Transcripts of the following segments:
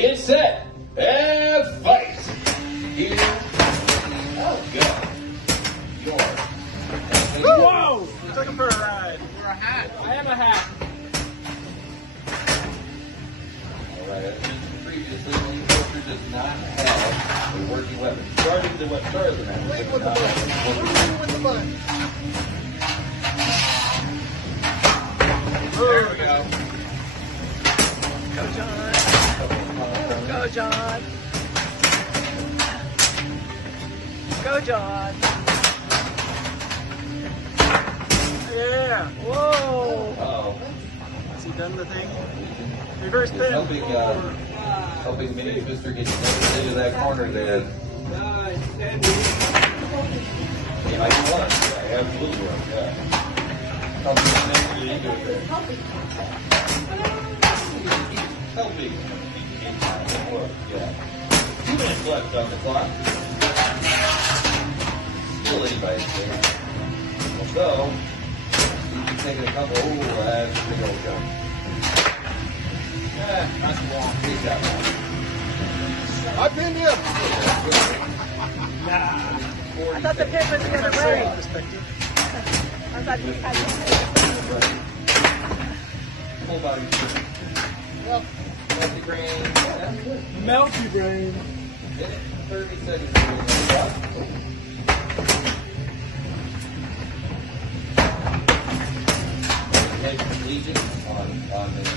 Get set and fight. Here we go. Whoa! Took him for a ride. For a hat. I have a hat. All right, as mentioned previously, Lane Coaster does not have a working weapon. Starting the what Tarzan has. Wait with the button. Wait with the button. There we go. Go, John. Go, John. Go, John. Yeah. Whoa. Uh-oh. Has he done the thing? Reverse It's spin. helping Mini Twister get into that corner there. Yeah, I can run. Yeah, absolutely run. Yeah. Helping you do it there. Helping. Yeah. 2 minutes left on the clock. Still anybody's there. So, he's taking a couple. Oh, that's a big old jump. Yeah, that's long. He's got one. I pinned him. I thought the pin was the other way. I thought you had Full body. Yep. Melty brain. melty brain. 30 seconds. Legion on this.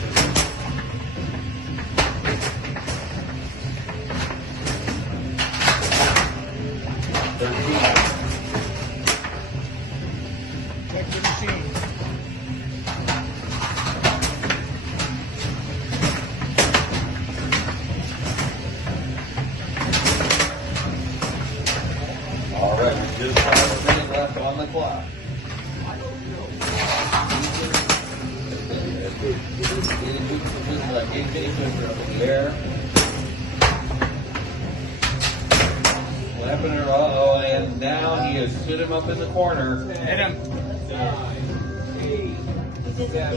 Check the machine. All right, we just have a minute left on the clock. Lepiner, uh-oh, and now he has stood him up in the corner. Hit him.